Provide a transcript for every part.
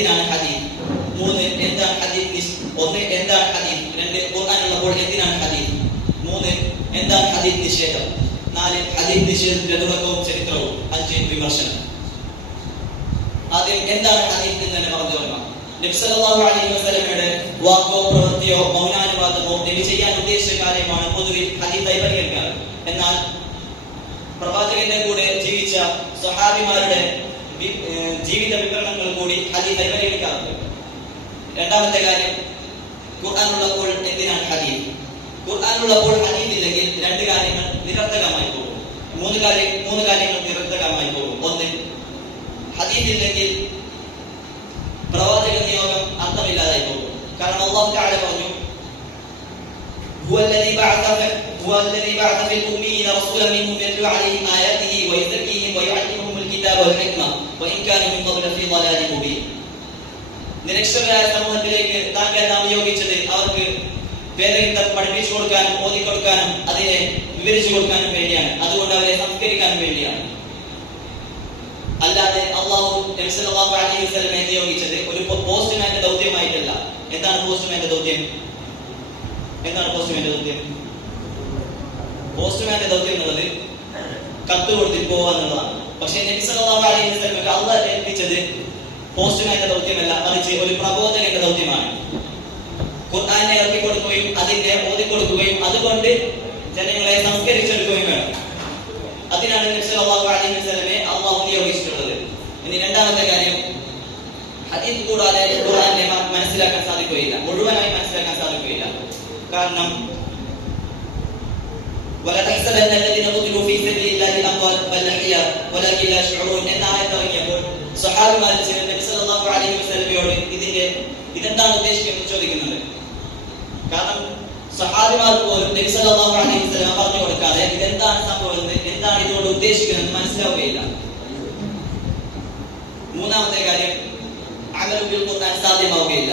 എന്തിനാണ് ഹദീസ് മൂന്ന് എന്താണ് നിഷ്- ഒന്ന് എന്താണ് ഹദീസ് രണ്ട് ഖുർആൻ ഉള്ളപ്പോൾ എന്തിനാണ് ഹദീസ് മൂന്ന് എന്താണ് ഹദീസ് നിഷേധം? നാല് ഹദീസ് നിഷേധത്തിന്റെ തുടക്കവും ചരിത്രവും. അഞ്ച് വിമർശനം. ആദ്യം എന്താണ് ഹദീ എന്ന് തന്നെ പറഞ്ഞു തുടങ്ങാം നബി സല്ലല്ലാഹു അലൈഹി വസല്ലമയുടെ വാക്കോ പ്രവൃത്തിയോ മൗനാനുവാദമോ നബി ചെയ്യാൻ ഉദ്ദേശിച്ച കാര്യമാണ് പൊതുവിൽ ഹദീദായി പരിഗണിക്കാറ്. എന്നാൽ പ്രവാചകന്റെ കൂടെ ജീവിച്ച സ്വഹാബിമാരുടെ ജീവിത വിവരണങ്ങൾ കൂടി ഹദീസായി പരിഗണിക്കാറുണ്ട് രണ്ടാമത്തെ കാര്യം ഖുർആൻ ഉള്ളപ്പോൾ എന്തിനാണ് ഹദീസ് ഖുർആൻ ഉള്ളപ്പോൾ ഹദീസ് ഇല്ലെങ്കിൽ രണ്ട് കാര്യങ്ങൾ നിരർത്ഥകമായി പോകും മൂന്ന് കാര്യം മൂന്ന് കാര്യങ്ങൾ നിരർത്ഥകമായി പോകും ഒന്ന് ഹദീസ് ഇല്ലെങ്കിൽ പ്രവാചക നിയോഗം അർത്ഥമില്ലാതായി പോകും കാരണം അള്ളാഹു തആല പറഞ്ഞു هو الذي بعث هو الذي بعث في الأميين رسولا منهم يتلو عليهم آياته ويزكيهم ويعلمهم الكتاب والحكمة നിരക്ഷരായ സമൂഹത്തിലേക്ക് താങ്കൾ നിയോഗിച്ചത് അവർക്ക് വേദഗീതം പഠിപ്പിച്ചു കൊടുക്കാനും ഓതി കൊടുക്കാനും അതിനെ വിവരിച്ചു കൊടുക്കാനും വേണ്ടിയാണ്. അതുകൊണ്ട് അവരെ സംസ്കരിക്കാനും വേണ്ടിയാണ്. അല്ലാതെ അള്ളാഹു അലൈഹി വസ്ലമെ നിയോഗിച്ചത് ഒരു പോസ്റ്റ്മാന്റെ ദൗത്യമായിട്ടല്ല. എന്താണ് പോസ്റ്റ്മാന്റെ ദൗത്യം? എന്താണ് പോസ്റ്റ്മാന്റെ ദൗത്യം? പോസ്റ്റ്മാന്റെ ദൗത്യം എന്നുള്ളത് കത്ത് കൊടുത്തിട്ട് പോവാന്നുള്ളതാണ്. പക്ഷേ നബി സല്ലല്ലാഹു അലൈഹി വസല്ലമക്ക് അള്ളാഹ് ഏൽപ്പിച്ചത് പോസ്റ്റ്മാന്റെ ദൗത്യമല്ല മറിച്ച് ഒരു പ്രബോധകന്റെ ദൗത്യമാണ് ഖുർആനെ ഇറക്കി കൊടുക്കുകയും അതിനെ ഓതി കൊടുക്കുകയും അതുകൊണ്ട് ജനങ്ങളെ സംസ്കരിച്ചെടുക്കുകയും വേണം അതിനാണ് നബി സല്ലല്ലാഹു അലൈഹി വസല്ലമയെ അള്ളാഹു നിയോഗിച്ചിട്ടുള്ളത് ഇനി രണ്ടാമത്തെ കാര്യം ഹദീസ് കൂടാതെ ഖുർആനെ മ- മനസ്സിലാക്കാൻ സാധിക്കുകയില്ല മുഴുവനായി മനസ്സിലാക്കാൻ സാധിക്കുകയില്ല കാരണം ولا تحسبن الذين قتلوا في سبيل الله اموات بل എന്നാണ് ഇറങ്ങിയപ്പോൾ സഹാബിമാർ ചില നബി സല്ലല്ലാഹു അലൈഹി വസല്ലമയോട് ഇതിന്റെ ഇതെന്താണ് ഉദ്ദേശിക്കുന്നത് ചോദിക്കുന്നുണ്ട് കാരണം സഹാബിമാർക്ക് പോലും നബി സല്ലല്ലാഹു അലൈഹി വസല്ലം പറഞ്ഞു കൊടുക്കാതെ ഇതെന്താണ് സംഭവം എന്താണ് ഇതുകൊണ്ട് ഉദ്ദേശിക്കുന്നത് മനസ്സിലാവുകയില്ല. മൂന്നാമത്തെ കാര്യം അമൽ ബിൽ ഖുർആൻ സാധ്യമാവുകയില്ല.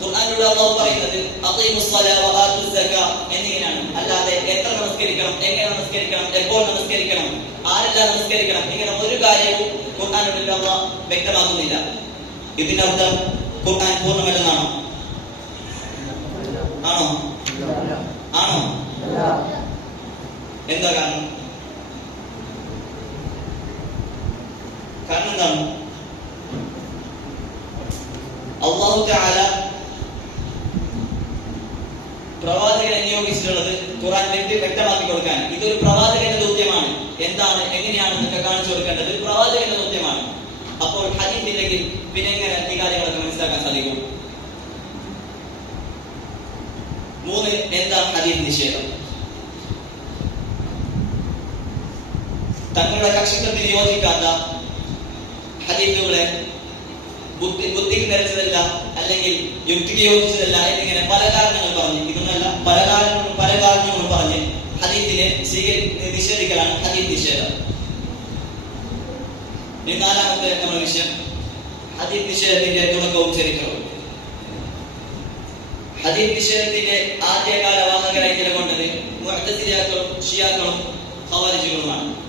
ഖുർആനിലുള്ള അള്ളാഹു പറയുന്നത് അഖീമുസ് സലാ വ ആത്തുസ് സക്കാ എന്നിങ്ങനെയാണ്. അല്ലാതെ എത്ര നമസ്കരിക്കണം എങ്ങനെ നമസ്കരിക്കണം എപ്പോൾ ആരെല്ലാം നമസ്കരിക്കണം ഇങ്ങനെ ഒരു കാര്യവും ഖുർആനിലൂടെ അള്ളാഹ് വ്യക്തമാക്കുന്നില്ല ഇതിനർത്ഥം ഖുർആൻ പൂർണമല്ലെന്നാണോ? ആണോ? ആണോ? എന്താ കാരണം? കാരണം എന്താണ്? അള്ളാഹു തആല പ്രവാചകനെ നിയോഗിച്ചിട്ടുള്ളത് ഖുറാൻ വ്യക്തി വ്യക്തമാക്കി കൊടുക്കാൻ. ഇതൊരു പ്രവാചകന്റെ ദൗത്യമാണ്. എന്താണ്? കാണിച്ചു കൊടുക്കേണ്ടത് ഒരു പ്രവാചകന്റെ ദൗത്യമാണ് അപ്പോൾ ഹദീസ് ഇല്ലെങ്കിൽ പിന്നെ എങ്ങനെ അധികാരികളൊക്കെ മനസ്സിലാക്കാൻ സാധിക്കും. മൂന്ന് എന്താണ് ഹദീസ് നിഷേധം? തങ്ങളുടെ കക്ഷിത്വത്തിന് യോജിക്കാത്ത ഹദീസുകളെ ബുദ്ധി ബുദ്ധിക്ക് നിരച്ചതല്ല അല്ലെങ്കിൽ യുക്തിക്ക് യോജിച്ചതല്ല എന്നിങ്ങനെ പല കാരണങ്ങൾ പറഞ്ഞു ഇതൊന്നല്ല പല കാരണങ്ങളും പല കാരണങ്ങളും പറഞ്ഞ് ഹദീസിനെ സ്വീകരി നിഷേധിക്കലാണ് ഹദീസ് നിഷേധം. നാലാമത്തെ നമ്മുടെ വിഷയം. ഹദീസ് നിഷേധത്തിന്റെ തുടക്കവും ചരിത്രവും. ഹദീസ് നിഷേധത്തിന്റെ ആദ്യകാല വാഹകരായി നിലകൊണ്ടത് മുഹത്തസിരിയാക്കളും ഷിയാക്കളും ഹവാരിജികളുമാണ്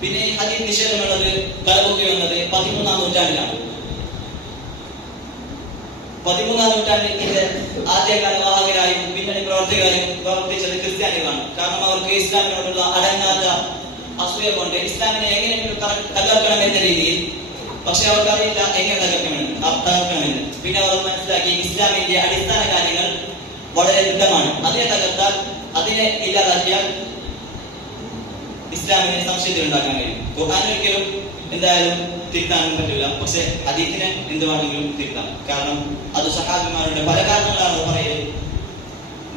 പിന്നെ ഹദീബ് ഹദീസ് നിഷേധമുള്ളത് കലബുക്കി വന്നത് പതിമൂന്നാം നൂറ്റാണ്ടിലാണ്. പതിമൂന്നാം നൂറ്റാണ്ടിൽ ഇതിന്റെ ആദ്യകാല വാഹകരായും പിന്നണി പ്രവർത്തകരായും പ്രവർത്തിച്ചത് ക്രിസ്ത്യാനികളാണ്. കാരണം അവർക്ക് ഇസ്ലാമിനോടുള്ള അടങ്ങാത്ത അസൂയ കൊണ്ട് ഇസ്ലാമിനെ എങ്ങനെയെങ്കിലും തക- തകർക്കണം എന്ന രീതിയിൽ പക്ഷെ അവർക്കറിയില്ല എങ്ങനെ തകർക്കണമെന്ന് തകർക്കണമെന്ന്. പിന്നെ അവർ മനസ്സിലാക്കി ഇസ്ലാമിന്റെ അടിസ്ഥാന കാര്യങ്ങൾ വളരെ ദൃഢമാണ് അതിനെ തകർത്താൽ അതിനെ ഇല്ലാതാക്കിയാൽ ഇസ്ലാമിനെ സംശയത്തിൽ ഉണ്ടാക്കാൻ കഴിയും. ഖുർആൻ ഒരിക്കലും എന്തായാലും തിരുത്താനും പറ്റില്ല. പക്ഷെ ഹദീസിനെ എന്തുവാണെങ്കിലും തിരുത്താം. കാരണം അത് സഹാബിമാരുടെ പല കാരണങ്ങളാണ് പറയുന്നത്.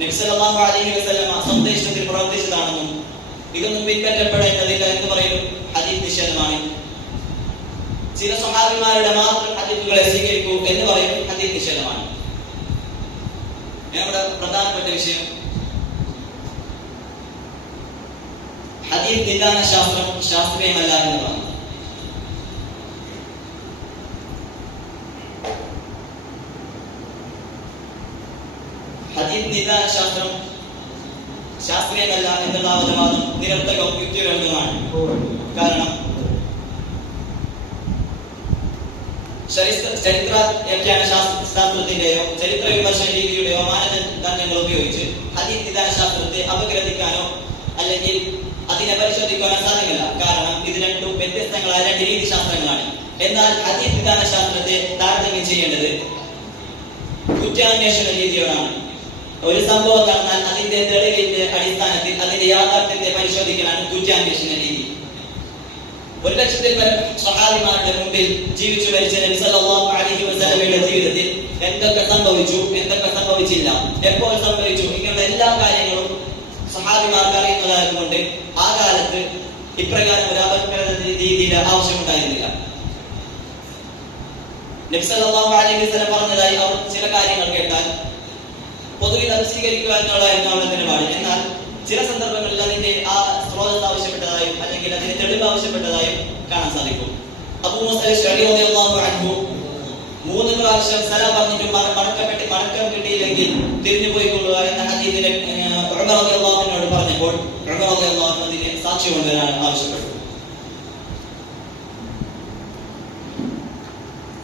നബി സല്ലല്ലാഹു അലൈഹി വസല്ലമ സന്ദേശത്തിൽ പ്രവർത്തിച്ചതാണെന്നും ഇതൊന്നും പിൻപറ്റപ്പെടേണ്ടതില്ല എന്ന് പറയുന്നു ഹദീസ് നിഷേധമാണ്. ചില സഹാബിമാരുടെ മാത്രം ഹദീസുകളെ സ്വീകരിക്കൂ എന്ന് പറയുന്നു ഹദീസ് നിഷേധമാണ്. ഞങ്ങളുടെ പ്രധാനപ്പെട്ട വിഷയം. ഹദീസ് നിദാന ശാസ്ത്രം ശാസ്ത്രീയമല്ല എന്നതാണ്. ഹദീസ് നിദാന ശാസ്ത്രം ശാസ്ത്രീയമല്ല എന്നുള്ള ആ വാദം നിരർത്ഥകവും യുക്തിരഹിതവുമാണ് കാരണം ചരിത്ര വ്യാഖ്യാന ശാസ്ത്ര- ശാസ്ത്രത്തിന്റെയോ ചരിത്ര വിമർശന രീതിയുടെയോ മാനദണ്ഡങ്ങൾ ഉപയോഗിച്ച് ഹദീസ് നിദാന ശാസ്ത്രത്തെ അപഗ്രഥിക്കാനോ അല്ലെങ്കിൽ അതിനെ പരിശോധിക്കാനോ സാധ്യമല്ല. കാരണം ഇത് രണ്ടും വ്യത്യസ്തങ്ങളായ രണ്ട് രീതി ശാസ്ത്രങ്ങളാണ് എന്നാൽ ഹദീസ് നിദാന ശാസ്ത്രത്തെ താരതമ്യം ചെയ്യേണ്ടത് കുറ്റാന്വേഷണ രീതിയോടാണ്. ഒരു സംഭവം നടന്നാൽ അതിന്റെ തെളിവിന്റെ അടിസ്ഥാനത്തിൽ അതിന്റെ യാഥാർത്ഥ്യത്തെ പരിശോധിക്കലാണ് കുറ്റാന്വേഷണ രീതി. ഒരു ലക്ഷത്തിൽ സഹാബിമാരുടെ മുമ്പിൽ ജീവിച്ചു മരിച്ച നബി സല്ലല്ലാഹു അലൈഹി ജീവിതത്തിൽ എന്തൊക്കെ സംഭവിച്ചു എന്തൊക്കെ സംഭവിച്ചില്ല എപ്പോൾ സംഭവിച്ചു ഇങ്ങനെയുള്ള എല്ലാ കാര്യങ്ങളും സഹാബിമാർക്ക് അറിയുന്നതായതുകൊണ്ട് ആ കാലത്ത് ഇപ്രകാരം ഒരു അപകട രീതിയിൽ ആവശ്യമുണ്ടായിരുന്നില്ല. നബി സല്ലല്ലാഹു അലൈഹി വസല്ലം പറഞ്ഞതായി അവർ ചില കാര്യങ്ങൾ കേട്ടാൽ പൊതുവിൽ അത് എന്നുള്ളതായിരുന്നു അവരുടെ നിലപാട്. എന്നാൽ ചില സന്ദർഭങ്ങളിൽ അതിന്റെ ആ സ്രോതസ് ആവശ്യപ്പെട്ടതായും അല്ലെങ്കിൽ അതിന്റെ തെളിവ് ആവശ്യപ്പെട്ടതായും കാണാൻ സാധിക്കും. മൂന്ന് പ്രാവശ്യം സലാം പറഞ്ഞിട്ടും മട- മടക്കപ്പെട്ട് മടക്കം കിട്ടിയില്ലെങ്കിൽ തിരിഞ്ഞു പോയിക്കൊള്ളുക എന്ന ഹദീസിനെ ഏഹ്, ഉമർ പറഞ്ഞപ്പോൾ ഉമർ റളിയല്ലാഹു അൻഹു അതിനെ സാക്ഷി കൊണ്ടുവരാൻ ആവശ്യപ്പെട്ടു.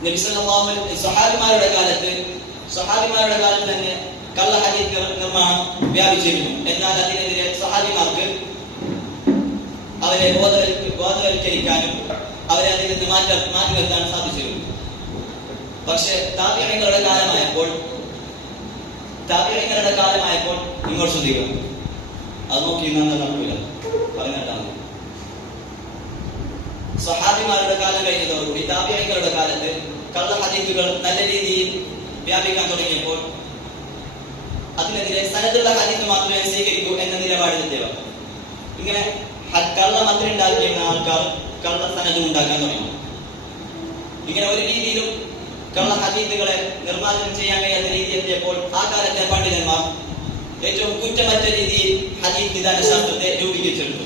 നബി സല്ലല്ലാഹു അലൈഹി സ്വഹാബിമാരുടെ കാലത്ത് സ്വഹാബിമാരുടെ കാലത്ത് തന്നെ കള്ള ഹദീസ് നിർ- നിർമ്മാണം വ്യാപിച്ചിരുന്നു. എന്നാൽ അതിനെതിരെ സഹാബിമാർക്ക് അവരെ ബോധവൽക്ക ബോധവൽക്കരിക്കാനും അവരെ അതിൽ നിന്ന് മാറ്റാൻ മാറ്റി നിർത്താൻ സാധിച്ചിരുന്നു. പക്ഷെ താപ്യങ്ങളുടെ കാലമായപ്പോൾ താപ്യങ്ങളുടെ കാലമായപ്പോൾ നിങ്ങൾ ശ്രദ്ധിക്കണം. അത് നോക്കി ഇന്ന് നടക്കില്ല പറഞ്ഞിട്ടാണ് സഹാബിമാരുടെ കാലം കഴിഞ്ഞതോടുകൂടി താപ്യങ്ങളുടെ കാലത്ത് കള്ള ഹദീസുകൾ നല്ല രീതിയിൽ വ്യാപിക്കാൻ തുടങ്ങിയപ്പോൾ അതിനെതിരെ സ്ഥലത്തുള്ള ഹദീസ് മാത്രമേ സ്വീകരിക്കൂ എന്ന നിലപാടിലെത്തിയവർ ഇങ്ങനെ കള്ള മന്ത്രി മത്തിനുണ്ടാക്കിയ ആൾക്കാർ കള്ള സനതും ഉണ്ടാക്കാൻ തുടങ്ങി. ഇങ്ങനെ ഒരു രീതിയിലും കള്ള ഹദീസുകളെ നിർമ്മാർജനം ചെയ്യാൻ കഴിയാത്ത രീതി എത്തിയപ്പോൾ ആ കാലത്തെ പണ്ഡിതന്മാർ ഏറ്റവും കുറ്റമറ്റ രീതിയിൽ ഹദീസ് നിദാന ശാസ്ത്രത്തെ രൂപീകരിച്ചെടുത്തു.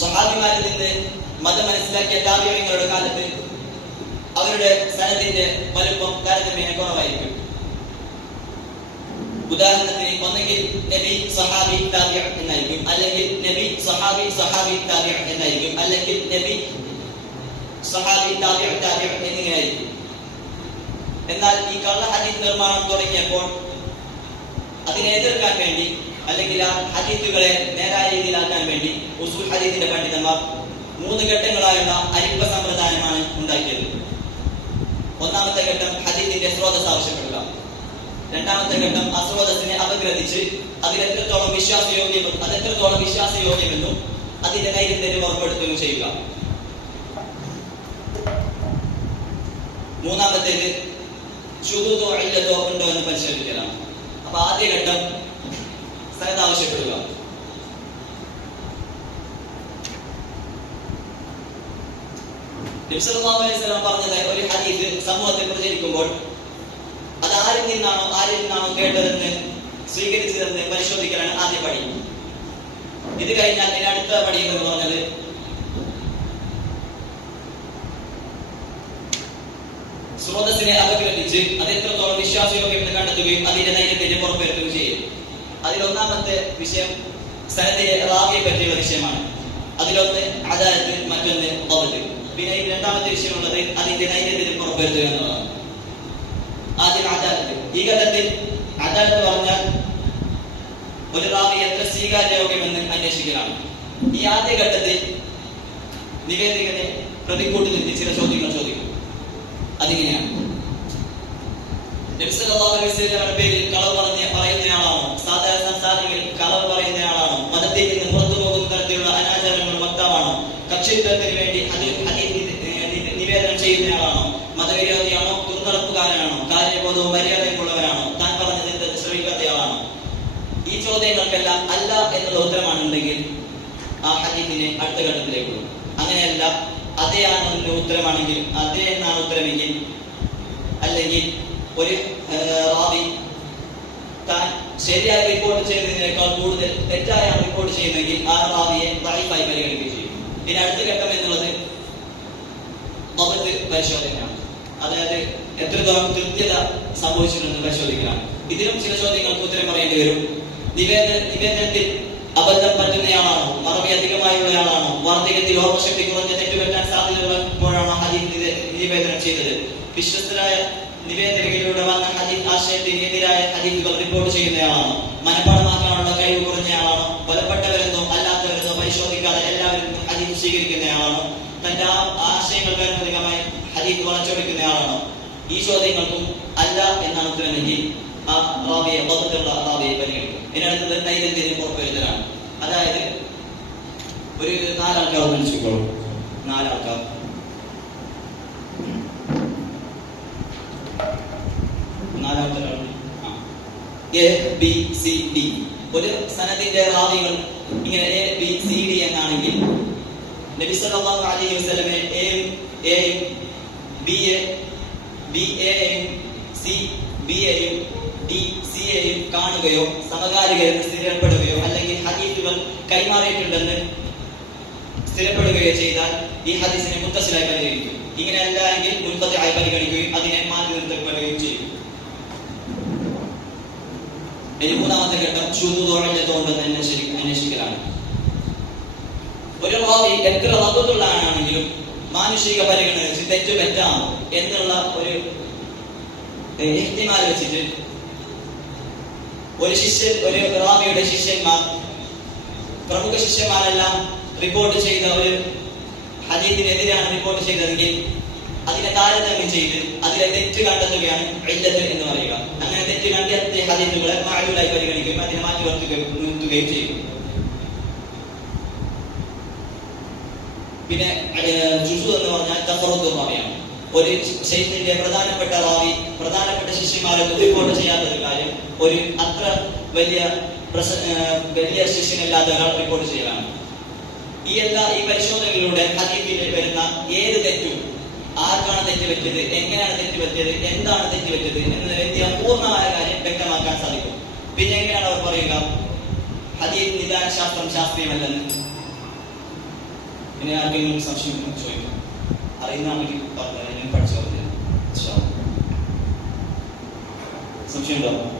സ്വഹാബിമാരിൽ നിന്ന് മതം മനസ്സിലാക്കിയ താപ്യങ്ങളുടെ കാലത്ത് അവരുടെ സ്ഥലത്തിന്റെ വലുപ്പം താരതമ്യേന കുറവായിരിക്കും. ഉദാഹരണത്തിന് ഒന്നെങ്കിൽ നബി സഹാബി താബിഅ എന്നായിരിക്കും. അല്ലെങ്കിൽ നബി സഹാബി സഹാബി താബിഅ എന്നായിരിക്കും. അല്ലെങ്കിൽ നബി സഹാബി താബിഅ താബിഅ എന്നിങ്ങനെയായിരിക്കും. എന്നാൽ ഈ കള്ള ഹദീസ് നിർമ്മാണം തുടങ്ങിയപ്പോൾ അതിനെ എതിർക്കാൻ വേണ്ടി അല്ലെങ്കിൽ ആ ഹദീസുകളെ നേരായ രീതിയിലാക്കാൻ വേണ്ടി ഉസൂൽ ഹദീസിന്റെ പണ്ഡിതന്മാർ മൂന്ന് ഘട്ടങ്ങളായുള്ള അരിപ്പ സമ്പ്രദായമാണ് ഉണ്ടാക്കിയത്. ഒന്നാമത്തെ ഘട്ടം ഹദീദിന്റെ സ്രോതസ് ആവശ്യപ്പെടുക രണ്ടാമത്തെ ഘട്ടം ആ സ്രോതസ്സിനെ അപഗ്രഥിച്ച് അതിൽ എത്രത്തോളം വിശ്വാസയോഗ്യമെന്നും അത് എത്രത്തോളം വിശ്വാസയോഗ്യമെന്നും അതിന്റെ നൈരന്തര്യം ഉറപ്പെടുത്തുകയും ചെയ്യുക. മൂന്നാമത്തേത് ശുദ്ധതോ ഇല്ലതോ ഉണ്ടോ എന്ന് പരിശോധിക്കലാണ്. അപ്പൊ ആദ്യ ഘട്ടം സ്ഥലത്ത് ആവശ്യപ്പെടുക. നബി സല്ലല്ലാഹു അലൈഹി വസല്ലം പറഞ്ഞതായി ഒരു ഹദീസ് സമൂഹത്തിൽ പ്രചരിക്കുമ്പോൾ അത് ആരിൽ നിന്നാണോ ആരിൽ നിന്നാണോ കേട്ടതെന്ന് സ്വീകരിച്ചതെന്ന് പരിശോധിക്കലാണ് ആദ്യ പടി. ഇത് കഴിഞ്ഞാൽ ഇനി അടുത്ത പടി എന്ന് പറഞ്ഞത് സ്രോതസ്സിനെ അപഗ്രഥിച്ച് അത് എത്രത്തോളം വിശ്വാസയോഗ്യമെന്ന് കണ്ടെത്തുകയും അതിന്റെ നൈരത്തിന്റെ പുറപ്പെടുത്തുകയും ചെയ്യും. അതിലൊന്നാമത്തെ വിഷയം സ്ഥലത്തിലെ റാവിയെ പറ്റിയുള്ള വിഷയമാണ്. അതിലൊന്ന് അദാലത്ത് മറ്റൊന്ന് ബദൽ. പിന്നെ രണ്ടാമത്തെ വിഷയമുള്ളത് അതിന്റെ നൈരന്തര്യം പുറപ്പെടുത്തുക എന്നുള്ളതാണ്. ആദ്യം അദാലത്ത്. ഈ ഘട്ടത്തിൽ അദാലത്ത് പറഞ്ഞാൽ ഒരു റാവി എത്ര സ്വീകാര്യോഗ്യമെന്ന് അന്വേഷിക്കലാണ്. ഈ ആദ്യ ഘട്ടത്തിൽ നിവേദികനെ പ്രതിക്കൂട്ടിൽ നിർത്തി ചില ചോദ്യങ്ങൾ ചോദിക്കും. അതിങ്ങനെയാണ്. പേരിൽ അടുത്ത ഘട്ടത്തിലേക്ക് പോകും. അങ്ങനെയല്ല അതെയാണ് അതിന്റെ ഉത്തരമാണെങ്കിൽ അതേ എന്നാണ് ഉത്തരമെങ്കിൽ അല്ലെങ്കിൽ ഒരു റാവി താൻ ശരിയായി റിപ്പോർട്ട് ചെയ്യുന്നതിനേക്കാൾ കൂടുതൽ തെറ്റായാണ് റിപ്പോർട്ട് ചെയ്യുന്നെങ്കിൽ ആ റാവിയെ വൈഫായി പരിഗണിക്കുകയും ചെയ്യും. ഇനി അടുത്ത ഘട്ടം എന്നുള്ളത് മതത്ത് പരിശോധനയാണ്. അതായത് എത്രത്തോളം കൃത്യത സംഭവിച്ചിട്ടുണ്ടെന്ന് പരിശോധിക്കണം. ഇതിലും ചില ചോദ്യങ്ങൾക്ക് ഉത്തരം പറയേണ്ടി വരും. നിവേദന നിവേദനത്തിൽ അബദ്ധം പറ്റുന്നയാളാണോ? മറവി അധികമായുള്ളയാളാണോ? വാർദ്ധക്യത്തിൽ ഓർമ്മശക്തി കുറഞ്ഞ തെറ്റുപറ്റാൻ സാധ്യതയുള്ളപ്പോഴാണ് നിവേദനം ചെയ്തത്? വിശ്വസ്തരായ നിവേദനകളിലൂടെ വന്ന ഹദീസ് ആശയത്തിന് എതിരായ ഹദീസുകൾ റിപ്പോർട്ട് ചെയ്യുന്നയാളാണോ? മനഃപ്പാടമാക്കാനുള്ള കഴിവ് കുറഞ്ഞയാളാണോ? കൊലപ്പെട്ടവരെന്നോ അല്ലാത്തവരെന്നോ പരിശോധിക്കാതെ എല്ലാവരും ഹദീസ് സ്വീകരിക്കുന്നയാളാണോ? തന്റെ ആ ആശയങ്ങൾക്ക് അനുകൂലമായി ഹദീസ് വളച്ചൊടിക്കുന്നയാളാണോ? ഈ ചോദ്യങ്ങൾക്കും അല്ല എന്നാണ് ഉത്തരമെങ്കിൽ ആ റാബിയെ ബന്ധത്തിലുള്ള റാബിയെ പരിഗണിക്കും. ഇതിനടുത്തത് നൈരന്തിന് ഉറപ്പുവരുത്തലാണ്. അതായത് ഒരു നാലാൾക്കാർ മനസ്സിക്കോളൂ നാലാൾക്കാർ. ഒരാൾ. എ ബി സി ഡി ഒരു സനത്തിന്റെ റാവികൾ ഇങ്ങനെ എ ബി സി ഡി എന്നാണെങ്കിൽ നബി സല്ലല്ലാഹു അലൈഹി വസല്ലമ A A B A B A C B എയും ഡി സി എയും കാണുകയോ സമകാലികരെന്ന് സ്ഥിരപ്പെടുകയോ അല്ലെങ്കിൽ ഹദീസുകൾ കൈമാറിയിട്ടുണ്ടെന്ന് സ്ഥിരപ്പെടുകയോ ചെയ്താൽ ഈ ഹദീസിനെ മുത്തസിലായി പരിഗണിക്കും. ഇങ്ങനെ അല്ല എങ്കിൽ മുൻപതിയായി പരിഗണിക്കുകയും അതിനെ മാറ്റി ചെയ്യും. ഇനി മൂന്നാമത്തെ ഘട്ടം ശുദ്ധോഴഞ്ഞതുകൊണ്ടെന്ന് അന്വേഷി അന്വേഷിക്കലാണ്. ഒരു റാവി എത്ര വകുത്തുള്ളതാണെങ്കിലും മാനുഷിക പരിഗണന വെച്ച് തെറ്റ് പറ്റാം എന്നുള്ള ഒരു എഹ്തിമാൽ വെച്ചിട്ട് ഒരു ശിഷ്യൻ ഒരു റാബിയുടെ ശിഷ്യന്മാർ പ്രമുഖ ശിഷ്യന്മാരെല്ലാം റിപ്പോർട്ട് ചെയ്ത ഒരു ഹജീദിനെതിരാണ് റിപ്പോർട്ട് ചെയ്തതെങ്കിൽ അതിനെ താരതമ്യം ചെയ്ത് അതിലെ തെറ്റ് കണ്ടെത്തുകയാണ് എന്ന് പറയുക. അങ്ങനെ തെറ്റ് കണ്ടെത്തിയ ഹദീദുകളെ മാലുകളായി പരിഗണിക്കുകയും അതിനെ മാറ്റി വർത്തുകയും നിർത്തുകയും ചെയ്യും. പിന്നെ ജുസു എന്ന് പറഞ്ഞാൽ തഫറുദ്ദ് അറിയാം ഒരു ശൈഖിന്റെ പ്രധാനപ്പെട്ട റാവി പ്രധാനപ്പെട്ട ശിഷ്യന്മാരെ റിപ്പോർട്ട് ചെയ്യാത്തൊരു കാര്യം. ഒരു അത്ര വലിയ വലിയ ശിഷ്യനല്ലാത്ത ഒരാൾ റിപ്പോർട്ട് ചെയ്യലാണ്. ഈ എല്ലാ ഈ പരിശോധനകളിലൂടെ ഹദീഫിൽ വരുന്ന ഏത് തെറ്റും ആർക്കാണ് തെറ്റ് പറ്റിയത് എങ്ങനെയാണ് തെറ്റ് പറ്റിയത് എന്താണ് തെറ്റ് പറ്റിയത് എന്ന വ്യക്തിയാണ് പൂർണമായ കാര്യം വ്യക്തമാക്കാൻ സാധിക്കും. പിന്നെ എങ്ങനെയാണ് അവർ പറയുക? ഹദീഫ് നിദാന ശാസ്ത്രം ശാസ്ത്രീയമല്ലെന്ന്. പിന്നെ ആർക്കെങ്കിലും സംശയം ചോദിക്കും. അറിയുന്നതാണെങ്കിൽ പറഞ്ഞു പഠിച്ചു സംശയം ഉണ്ടോ?